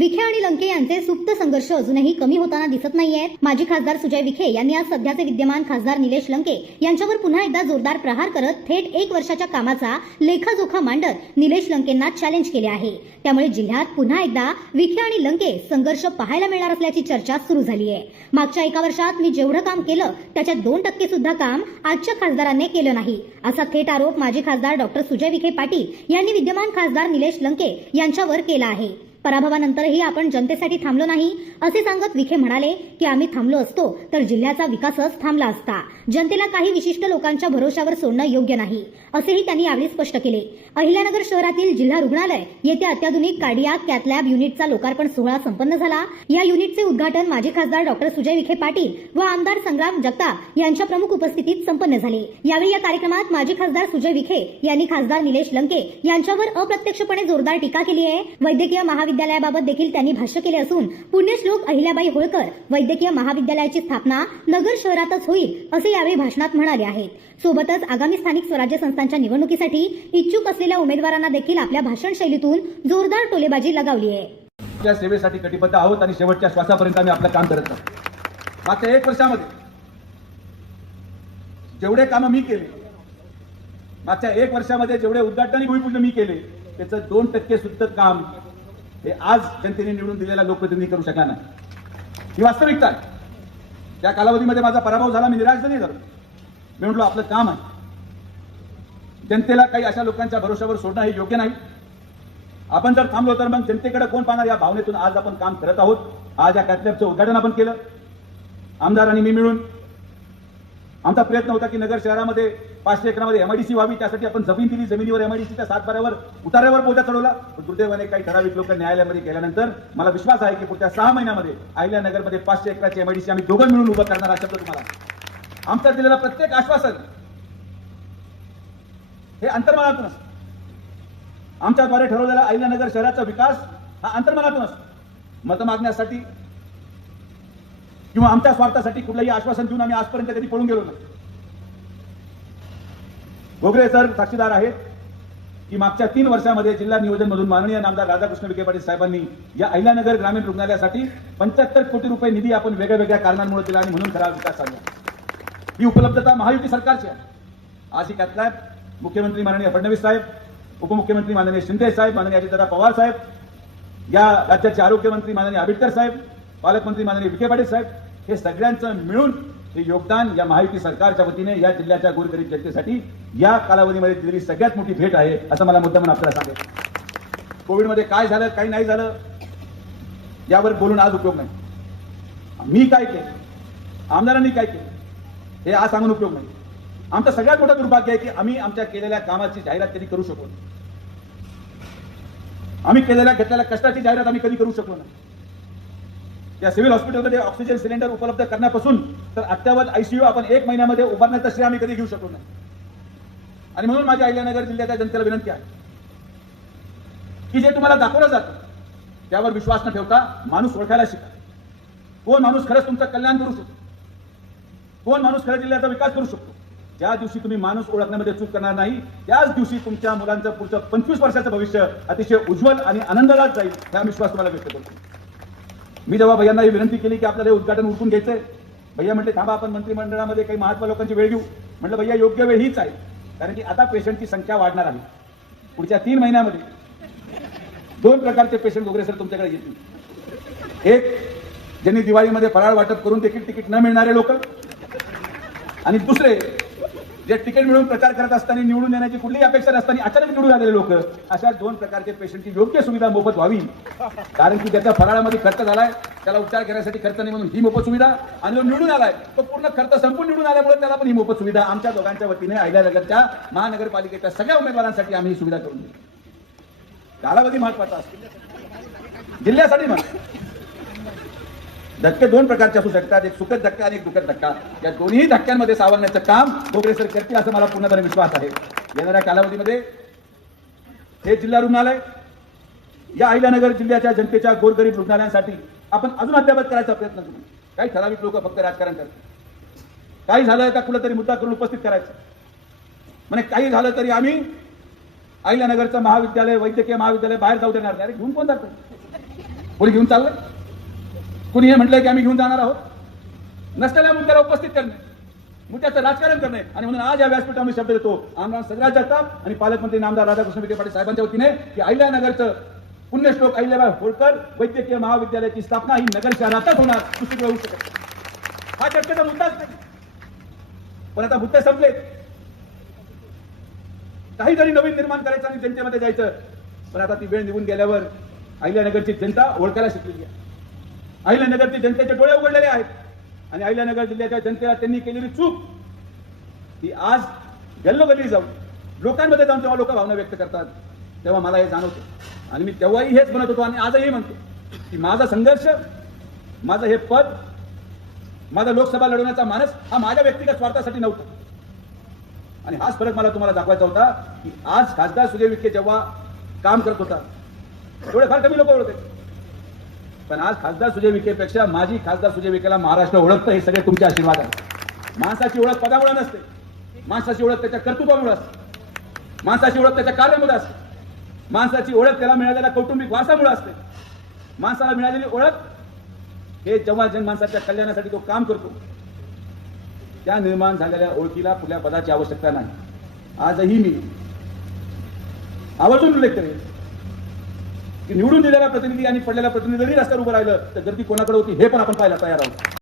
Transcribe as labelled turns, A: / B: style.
A: विखे आणि लंके यांचे सुप्त संघर्ष अजूनही कमी होताना दिसत नाहीयेत. माजी खासदार सुजय विखे यांनी आज सध्याचे विद्यमान खासदार निलेश लंके यांच्यावर पुन्हा एकदा जोरदार प्रहार करत थेट एक वर्षाच्या कामाचा लेखाजोखा मांडत निलेश लंकेंना चॅलेंज केले आहे. त्यामुळे जिल्ह्यात पुन्हा एकदा विखे आणि लंके संघर्ष पाहायला मिळणार असल्याची चर्चा सुरू झाली आहे. मागच्या एका वर्षात मी जेवढं काम केलं त्याच्या दोन टक्के सुद्धा काम आजच्या खासदारांनी केलं नाही. असा थेट आरोप माजी खासदार डॉक्टर सुजय विखे पाटील यांनी विद्यमान खासदार निलेश लंके यांच्यावर केला आहे. पराभवानंतरही आपण जनतेसाठी थांबलो नाही असे सांगत विखे म्हणाले की आम्ही थांबलो असतो तर जिल्ह्याचा विकासच थांबला असता. जनतेला काही विशिष्ट लोकांच्या भरोशावर सोडणं योग्य नाही असेही त्यांनी यावेळी स्पष्ट केले. अहिल्यानगर शहरातील जिल्हा रुग्णालय येथे अत्याधुनिक कार्डियाक कॅथलॅब युनिटचा लोकार्पण सोहळा संपन्न झाला. या युनिटचे उद्घाटन माजी खासदार डॉक्टर सुजय विखे पाटील व आमदार संग्राम जगताप यांच्या प्रमुख उपस्थितीत संपन्न झाले. यावेळी या कार्यक्रमात माजी खासदार सुजय विखे यांनी खासदार निलेश लंके यांच्यावर अप्रत्यक्षपणे जोरदार टीका केली आहे. वैद्यकीय महाविद्यालयाबाबत देखील त्यांनी भाष्य केले असून पुण्यश्लोक अहिल्याबाई होळकर वैद्यकीय महाविद्यालयाची स्थापना नगर शहरातच होईल असे यावेळी भाषणात म्हणाले आहेत. सोबतच आगामी स्थानिक स्वराज्य संस्थांच्या निवडणुकीसाठी इच्छुक असलेल्या उमेदवारांना देखील आपल्या भाषण शैलीतून जोरदार टोलेबाजी लगावली आहे.
B: या सेवेसाठी कटिबद्ध आहोत आणि शेवटच्या श्वासापर्यंत आम्ही आपलं काम करत आहोत. मागच्या एक वर्षामध्ये जेवढे कामं मी केले मागच्या एक वर्षामध्ये जेवढे उद्घाटन भूमिपूजन मी केले त्याचं दोन टक्के सुद्धा काम हे आज जनतेने निवडून दिलेला लोकप्रतिनिधी करू शकला नाही. ही वास्तविकता आहे. त्या कालावधीमध्ये माझा पराभव झाला मी निराश नाही झालो मी म्हटलो आपलं काम आहे. जनतेला काही अशा लोकांच्या भरोशावर सोडणं हे योग्य नाही. आपण जर थांबलो तर मग जनतेकडे कोण पाहणार? या भावनेतून आज आपण काम करत आहोत. आज या कॅथलॅबचं उद्घाटन आपण केलं. आमदार आणि मी मिळून. आमचा प्रयत्न होता की नगर शहरामध्ये पाचशे एकरामध्ये एमआयडीसी व्हावी त्यासाठी आपण जमीन दिली. जमिनीवर एमआयडीसीच्या सातबाऱ्यावर उतार्यावर बोजा चढवला. पण दुर्दैवाने काही ठराविक लोक न्यायालयामध्ये गेल्यानंतर मला विश्वास आहे की पुढच्या सहा महिन्यामध्ये अहिल्यानगरमध्ये पाचशे एकराची एमआयडीसी आम्ही दोघं मिळून उभं करणार शब्द तुम्हाला आमचा दिलेला प्रत्येक आश्वासन हे अंतर्मनातून असतं. आमच्याद्वारे ठरवलेला अहिल्यानगर शहराचा विकास हा अंतर्मनातून असतो. मत मागण्यासाठी किंवा आमच्या स्वार्थासाठी कुठलंही आश्वासन देऊन आम्ही आजपर्यंत कधी पळून गेलो नाही. गोगरे सर साक्षीदार आहेत की मागच्या तीन वर्षामध्ये जिल्हा नियोजनमधून माननीय नामदार राधाकृष्ण विखे पाटील साहेबांनी या अहिल्यानगर ग्रामीण रुग्णालयासाठी पंच्याहत्तर कोटी रुपये निधी आपण वेगळ्या वेगळ्या कारणांमुळे दिला आणि म्हणून खरा विकास साधला ही उपलब्धता महायुती सरकारची आहे. आज ही कॅथलॅब मुख्यमंत्री माननीय फडणवीस साहेब उपमुख्यमंत्री माननीय शिंदे साहेब माननीय अजितदादा पवार साहेब या राज्याचे आरोग्यमंत्री माननीय आंबेडकर साहेब पालकमंत्री माननीय विखे पाटील साहेब हे सगळ्यांचं मिळून हे योगदान या महायुती सरकारच्या वतीने या जिल्ह्याच्या गोरगरीब जनतेसाठी या कालावधीमध्ये दिलेली सगळ्यात मोठी भेट आहे असं मला मुद्दा म्हणून आपल्याला सांगेल. कोविडमध्ये काय झालं काही नाही झालं यावर बोलून आज उपयोग नाही. मी काय केलं? आमदारांनी काय केलं? हे आज सांगून उपयोग नाही. आमचा सगळ्यात मोठा दुर्भाग्य आहे की आम्ही आमच्या केलेल्या कामाची जाहिरात कधी करू शकलो नाही. आम्ही केलेल्या घेतलेल्या कष्टाची जाहिरात आम्ही कधी करू शकलो नाही. या सिव्हिल हॉस्पिटलमध्ये ऑक्सिजन सिलेंडर उपलब्ध करण्यापासून तर अत्यावत आयसीयू आपण एक महिन्यामध्ये उभारण्याचा श्रेय आम्ही कधी घेऊ शकलो नाही. आणि म्हणून माझ्या अहिल्यानगर जिल्ह्याच्या जनतेला विनंती आहे की जे तुम्हाला दाखवलं जातं त्यावर विश्वास न ठेवता माणूस ओळखायला शिका. कोण माणूस खरंच तुमचं कल्याण करू शकतो? कोण माणूस खरं जिल्ह्याचा विकास करू शकतो? ज्या दिवशी तुम्ही माणूस ओळखण्यामध्ये चूक करणार नाही त्याच दिवशी तुमच्या मुलांचं पुढचं पंचवीस वर्षाचं भविष्य अतिशय उज्ज्वल आणि आनंदालाच जाईल हा विश्वास तुम्हाला व्यक्त करतो. मी जेव्हा भैयांना ही विनंती केली की आपल्याला हे उद्घाटन उरकून घ्यायचंय भैया म्हटले थांबा आपण मंत्रिमंडळामध्ये काही महात्मा लोकांची वेळ घेऊ. म्हटलं भैया योग्य वेळ हीच आहे. कारण की आता पेशंटची संख्या वाढणार आहे. पुढच्या तीन महिन्यामध्ये दोन प्रकारचे पेशंट वगैरे सर तुमच्याकडे येतील. एक ज्यांनी दिवाळीमध्ये फराळ वाटप करून देखील तिकीट न मिळणारे लोक आणि दुसरे जे तिकीट मिळून प्रचार करत असताना निवडून येण्याची कुठलीही अपेक्षा नसताना अचानक निवडून आलेले लोक अशा दोन प्रकारचे पेशंटची योग्य सुविधा मोफत व्हावी. कारण की ज्याच्या फराळामध्ये खर्च झालाय त्याला उपचार करण्यासाठी खर्च नाही म्हणून ही मोफत सुविधा. आणि जो निवडून आलाय तो पूर्ण खर्च संपून निवडून आल्यामुळे त्याला पण ही मोफत सुविधा आमच्या दोघांच्या वतीने अहिल्यानगरच्या महानगरपालिकेच्या सगळ्या उमेदवारांसाठी आम्ही ही सुविधा करून दिली कालावधी महत्त्वाचा असतो. जिल्ह्यासाठी म्हणा. धक्के दोन प्रकारचे असू शकतात एक सुखद धक्का आणि एक दुखद धक्का. या दोन्ही धक्क्यांमध्ये सावरण्याचं काम गोगरे सर करतील असं मला पूर्णपणे विश्वास आहे. येणाऱ्या कालावधीमध्ये हे जिल्हा रुग्णालय या अहिल्यानगर जिल्ह्याच्या जनतेच्या गोरगरीब रुग्णालयांसाठी आपण अजून अद्यावत करायचा प्रयत्न करू. काही ठराविक लोक फक्त राजकारण करतात. काही झालं का कुठं तरी मुद्दा करून उपस्थित करायचं? म्हणजे काही झालं तरी आम्ही अहिल्यानगरचं महाविद्यालय वैद्यकीय महाविद्यालय बाहेर जाऊ देणार नाही. अरे घेऊन कोण जातो? कोणी घेऊन चाललंय? कुणी हे म्हटलंय की आम्ही घेऊन जाणार आहोत? नसलेल्या मुद्द्याला उपस्थित करणे मुद्द्याचं राजकारण करणे. आणि म्हणून आज या व्यासपीठावर मी शब्द देतो आमदार सगळ्यात जगताप आणि पालकमंत्री नामदार राधाकृष्ण विखे पाटील साहेबांच्या वतीने की अहिल्यानगरचं पुण्यश्लोक अहिल्याबाई होळकर वैद्यकीय महाविद्यालयाची स्थापना ही नगर शहरातच होणार दुसरीकडे होऊ शकत हा चर्चेचा मुद्दाच नाही. पण आता मुद्दे संपले काहीतरी नवीन निर्माण करायचं आणि जनतेमध्ये जायचं. पण आता ती वेळ निघून गेल्यावर अहिल्यानगरची जनता ओळखायला शिकलेली आहे. अहिल्यानगरची जनतेचे डोळे उघडलेले आहेत. आणि अहिल्यानगर जिल्ह्याच्या जनतेला त्यांनी केलेली चूक ती आज गल्लोगल्ली जाऊन लोकांमध्ये जाऊन जेव्हा लोक भावना व्यक्त करतात तेव्हा मला हे जाणवतं. आणि मी तेव्हाही हेच म्हणत होतो आणि आजही म्हणतो की माझा संघर्ष माझं हे पद माझा लोकसभा लढवण्याचा मानस हा माझ्या व्यक्तिगत स्वार्थासाठी नव्हता. आणि हाच फरक मला तुम्हाला दाखवायचा होता की आज खासदार सुजय विखे जेव्हा काम करत होता तेवढे फार कमी लोक ओळखते पण आज खासदार सुजय विखेपेक्षा माझी खासदार सुजय विखेला महाराष्ट्र ओळखतं हे सगळे तुमचे आशीर्वाद आहेत माणसाची ओळख पदामुळे नसते. माणसाची ओळख त्याच्या कर्तृत्वामुळे असते. माणसाची ओळख त्याच्या कार्यामुळे असते. माणसाची ओळख त्याला मिळालेल्या कौटुंबिक वासामुळे असते. माणसाला मिळालेली ओळख हे जेव्हा जनमानसाच्या कल्याणासाठी तो काम करतो. त्या निर्माण झालेल्या ओळखीला पुढल्या पदाची आवश्यकता नाही. आजही मी आवर्जून उल्लेख करेन निवडून दिलेला प्रतिनिधी आणि पडलेला प्रतिनिधी जरी रस्त्यावर उभं राहिलं तर गर्दी कोणाकडे होती हे पण आपण पाहायला तयार आहोत.